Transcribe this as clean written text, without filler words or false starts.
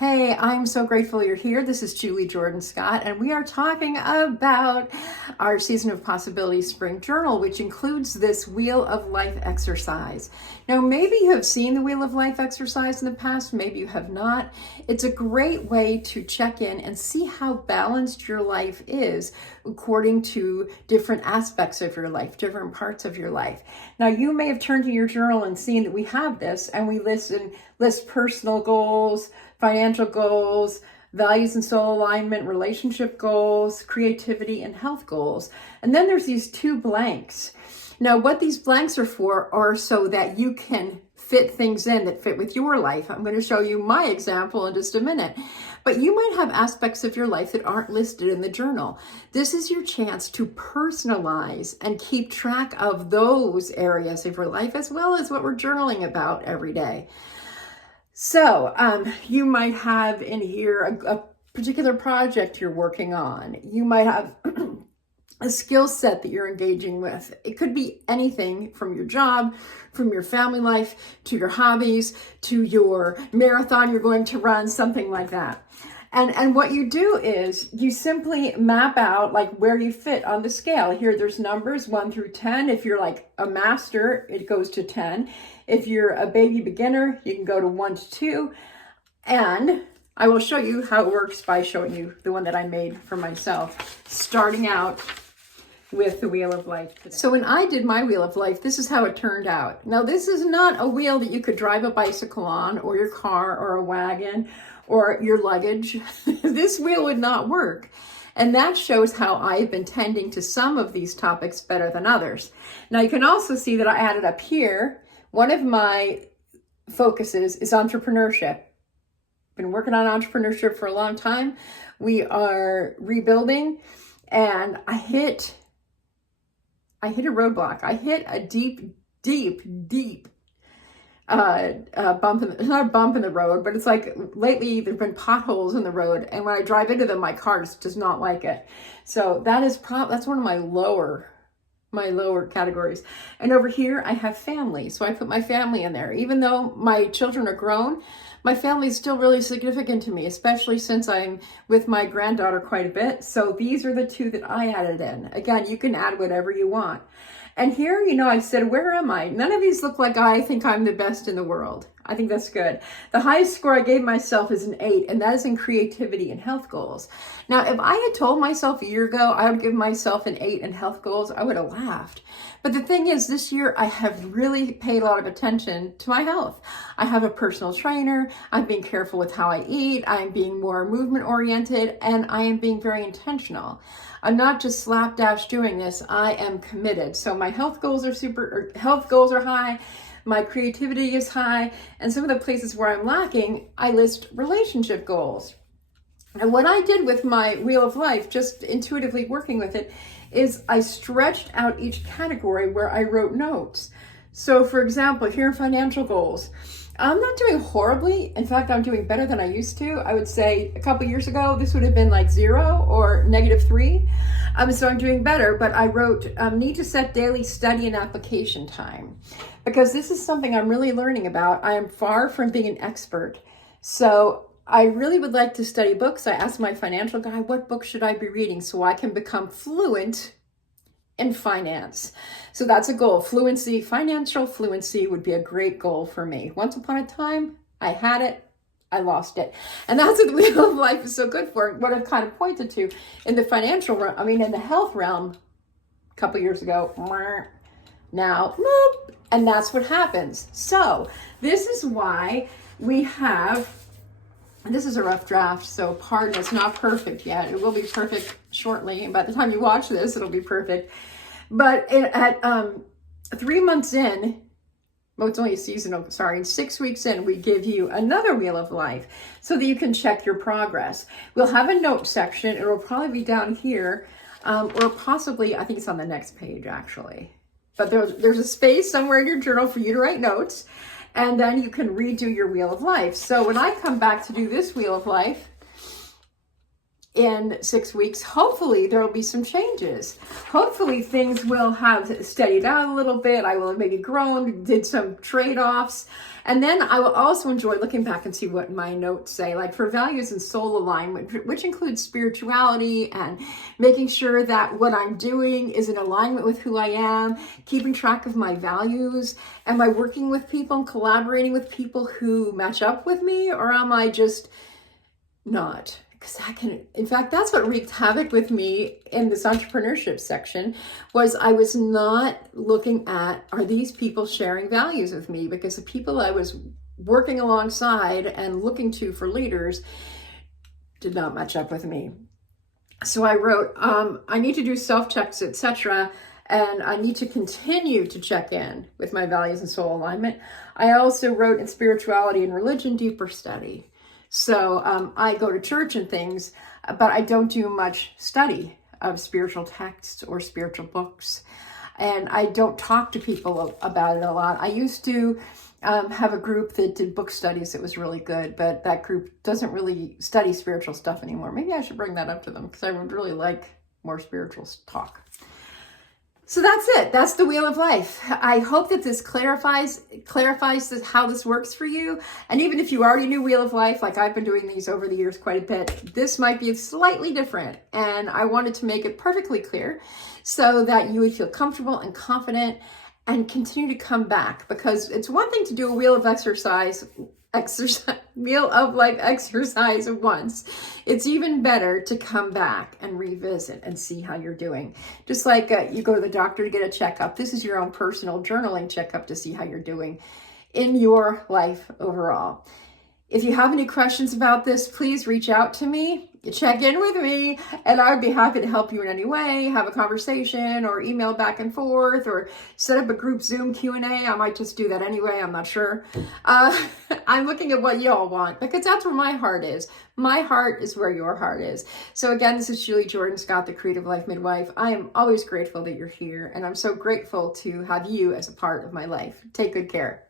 Hey, I'm so grateful you're here. This is Julie Jordan Scott, and we are talking about our Season of Possibility Spring Journal, which includes this Wheel of Life exercise. Now, maybe you have seen the Wheel of Life exercise in the past, maybe you have not. It's a great way to check in and see how balanced your life is according to different aspects of your life, different parts of your life. Now, you may have turned to your journal and seen that we have this, and we list personal goals, financial goals, values and soul alignment, relationship goals, creativity, and health goals. And then there's these two blanks. Now, what these blanks are for are so that you can fit things in that fit with your life. I'm going to show you my example in just a minute. But you might have aspects of your life that aren't listed in the journal. This is your chance to personalize and keep track of those areas of your life, as well as what we're journaling about every day. So you might have in here a particular project you're working on. You might have a skill set that you're engaging with. It could be anything from your job, from your family life, to your hobbies, to your marathon you're going to run, something like that. And what you do is you simply map out like where you fit on the scale. Here there's numbers 1 through 10. If you're like a master, it goes to 10. If you're a baby beginner, you can go to 1 to 2. And I will show you how it works by showing you the one that I made for myself, starting out with the Wheel of Life today. So when I did my Wheel of Life, this is how it turned out. Now, this is not a wheel that you could drive a bicycle on, or your car, or a wagon, or your luggage. This wheel would not work. And that shows how I've been tending to some of these topics better than others. Now, you can also see that I added up here, one of my focuses is entrepreneurship. Been working on entrepreneurship for a long time. We are rebuilding, and I hit a roadblock. I hit a deep bump it's not a bump in the road, but it's like lately there've been potholes in the road, and when I drive into them, my car just does not like it. So that's one of my lower categories. And over here I have family, so I put my family in there. Even though my children are grown, my family is still really significant to me, especially since I'm with my granddaughter quite a bit. So these are the two that I added in. Again, you can add whatever you want. And here, I said, where am I? None of these look like I think I'm the best in the world. I think that's good. The highest score I gave myself is an 8, and that is in creativity and health goals. Now, if I had told myself a year ago I would give myself an 8 in health goals, I would have laughed. But the thing is, this year I have really paid a lot of attention to my health. I have a personal trainer. I'm being careful with how I eat. I'm being more movement oriented, and I am being very intentional. I'm not just slapdash doing this. I am committed. So my health goals are high. My creativity is high. And some of the places where I'm lacking, I list relationship goals. And what I did with my Wheel of Life, just intuitively working with it, is I stretched out each category where I wrote notes. So for example, here are financial goals. I'm not doing horribly. In fact, I'm doing better than I used to. I would say a couple years ago, this would have been like 0 or -3. So I'm doing better, but I wrote, need to set daily study and application time, because this is something I'm really learning about. I am far from being an expert. So I really would like to study books. I asked my financial guy, what book should I be reading so I can become fluent in finance? So that's a goal. Fluency, financial fluency would be a great goal for me. Once upon a time, I had it, I lost it. And that's what the Wheel of Life is so good for. What I've kind of pointed to in the financial realm, in the health realm, a couple years ago, now, and that's what happens. So this is why we have, and this is a rough draft, so pardon, it's not perfect yet. It will be perfect shortly. And by the time you watch this, it'll be perfect. But at 3 months in, well, it's only a season, sorry, 6 weeks in, we give you another Wheel of Life so that you can check your progress. We'll have a note section. It will probably be down here, or possibly, I think it's on the next page actually. But there's a space somewhere in your journal for you to write notes, and then you can redo your Wheel of Life. So when I come back to do this Wheel of Life, in 6 weeks, hopefully there will be some changes. Hopefully things will have steadied out a little bit. I will have maybe grown, did some trade-offs. And then I will also enjoy looking back and see what my notes say, like for values and soul alignment, which includes spirituality and making sure that what I'm doing is in alignment with who I am, keeping track of my values. Am I working with people and collaborating with people who match up with me, or am I just not? Because in fact, that's what wreaked havoc with me in this entrepreneurship section, was I was not looking at, are these people sharing values with me? Because the people I was working alongside and looking to for leaders did not match up with me. So I wrote, I need to do self-checks, etc., and I need to continue to check in with my values and soul alignment. I also wrote in spirituality and religion, deeper study. So I go to church and things, but I don't do much study of spiritual texts or spiritual books. And I don't talk to people about it a lot. I used to have a group that did book studies. It was really good, but that group doesn't really study spiritual stuff anymore. Maybe I should bring that up to them, because I would really like more spiritual talk. So that's it. That's the Wheel of Life. I hope that this clarifies how this works for you. And even if you already knew Wheel of Life, like I've been doing these over the years quite a bit, this might be slightly different. And I wanted to make it perfectly clear so that you would feel comfortable and confident and continue to come back. Because it's one thing to do a Wheel of Wheel of Life exercise once. It's even better to come back and revisit and see how you're doing. Just like you go to the doctor to get a checkup. This is your own personal journaling checkup to see how you're doing in your life overall. If you have any questions about this, please reach out to me. Check in with me, and I would be happy to help you in any way, have a conversation, or email back and forth, or set up a group Zoom Q&A. I might just do that anyway. I'm not sure. I'm looking at what y'all want, because that's where my heart is. My heart is where your heart is. So again, this is Julie Jordan Scott, the Creative Life Midwife. I am always grateful that you're here, and I'm so grateful to have you as a part of my life. Take good care.